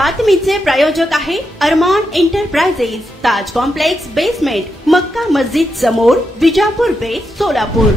बातमीचे प्रायोजक आहे अरमान एंटरप्राइजेस, ताज complex basement, Makka Masjid समोर, विजापूर बेस, सोलापूर।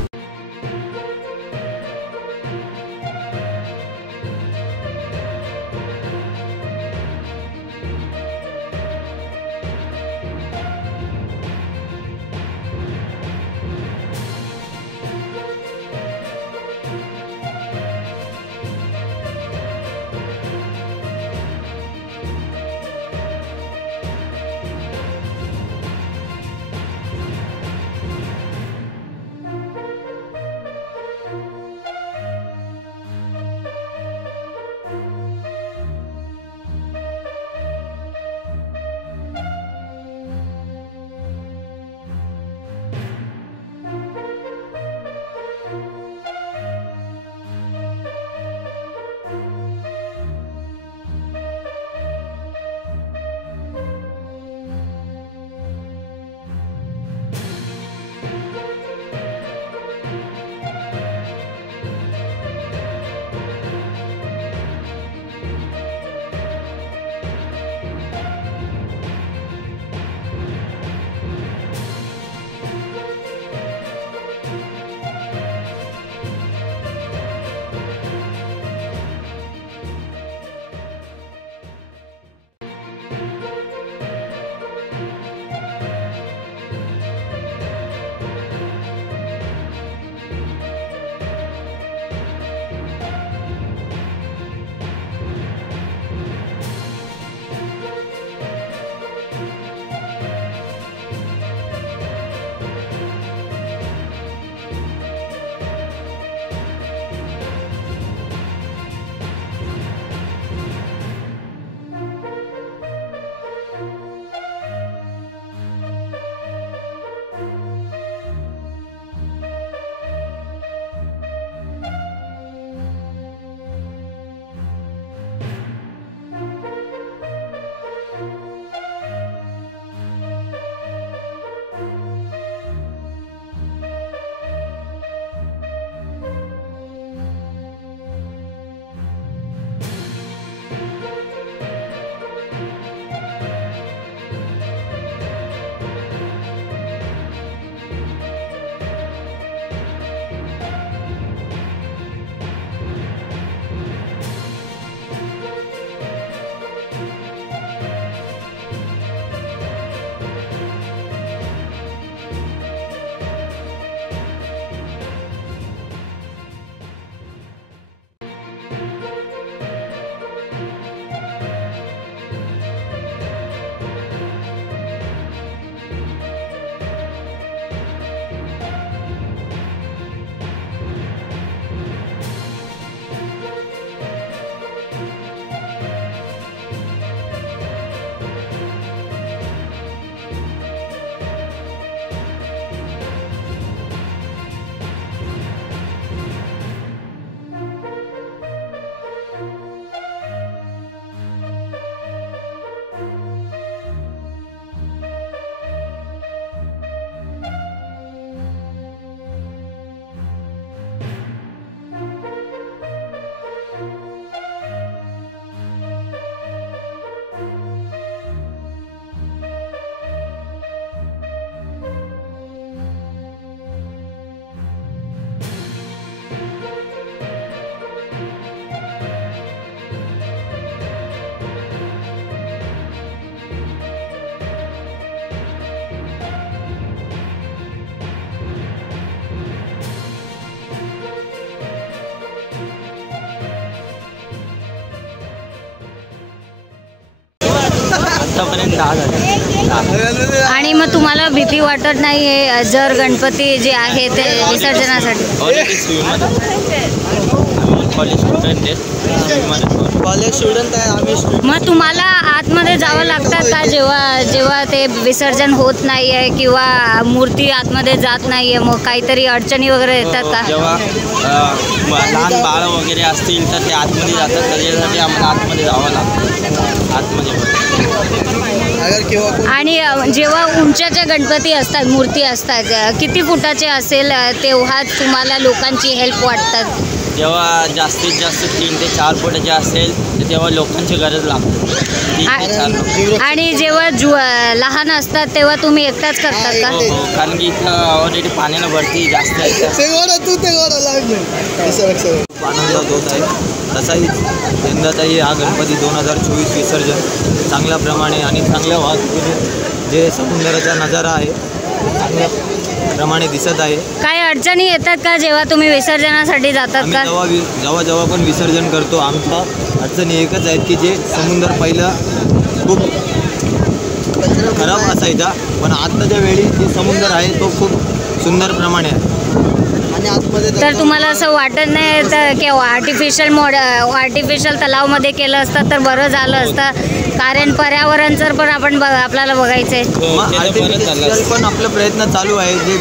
आणि मग तुम्हाला भीती वाटत नाही जर गणपती जे आहे ते विसर्जनासाठी? कॉलेज स्टुडंट आहे आम्ही। मग तुम्हाला आतमध्ये जावं लागतं का जेव्हा ते विसर्जन होत नाही आहे किंवा मूर्ती आतमध्ये जात नाही आहे, मग काहीतरी अडचणी वगैरे येतात का? जेव्हा लहान बाळ वगैरे असतील तर ते आतमध्ये जातात, त्याच्यासाठी आम्हाला आतमध्ये जावं लागतं आतमध्ये। आणि जेव्हा उंचाचे गणपती असतात, मूर्ती असतात, किती फुटाचे असेल तेव्हा तुम्हाला लोकांची हेल्प वाटतात? जेव्हा जास्तीत जास्त 3 ते 4 फुटाचे असेल तर तेव्हा लोकांची गरज लागते 3 ते 4 लोक. आणि जेव्हा लहान असतात तेव्हा तुम्ही एकटाच करतात का? हो, कारण की इथं ऑलरेडी पाण्याला भरती जास्त आहे. आनंदात होत आहे. तसाही यंदाचाही हा गणपती 2024 विसर्जन चांगल्या प्रमाणे आणि चांगल्या वाहतुकीने जे समुद्राचा नजारा आहे चांगल्या प्रमाणे दिसत आहे. काय अडचणी येतात का जेव्हा तुम्ही विसर्जनासाठी जातात आम्ही का? जेव्हा पण विसर्जन करतो आमचा अडचणी एकच आहेत की जे समुद्र पहिलं खूप खराब असायचा, पण आत्ताच्या वेळी जे समुद्र आहे तो खूप सुंदर प्रमाणे आहे. आणि आतमध्ये तर तुम्हाला असं वाटत नाही तर की आर्टिफिशियल तलावमध्ये केलं असतं तर बरं झालं असतं, कारण पर्यावरणचं पण आपल्याला बघायचं आहे. मग आर्टिफिशियल पण आपला प्रयत्न चालू आहे. जे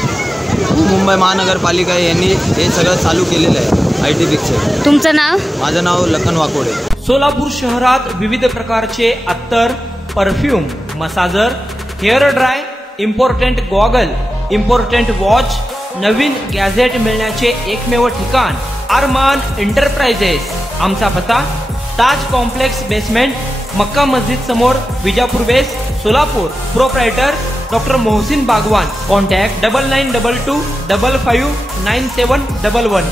मुंबई महानगरपालिका यांनी हे सगळं चालू केलेलं आहे आर्टिफिशियल. तुमचं नाव? माझं नाव लखन वाकोडे. सोलापूर शहरात विविध प्रकारचे अत्तर, perfume, massager, hair dry, important goggle, important watch, नवीन गॅझेट मिळण्याचे एकमेव ठिकाण अरमान एंटरप्राइजेस. आमचा पत्ता ताज कॉम्प्लेक्स बेसमेंट, मक्का मस्जिद समोर, Vijapur west, Solapur. Proprietor doctor Mohsin Bagwan. Contact 9922 55 9711.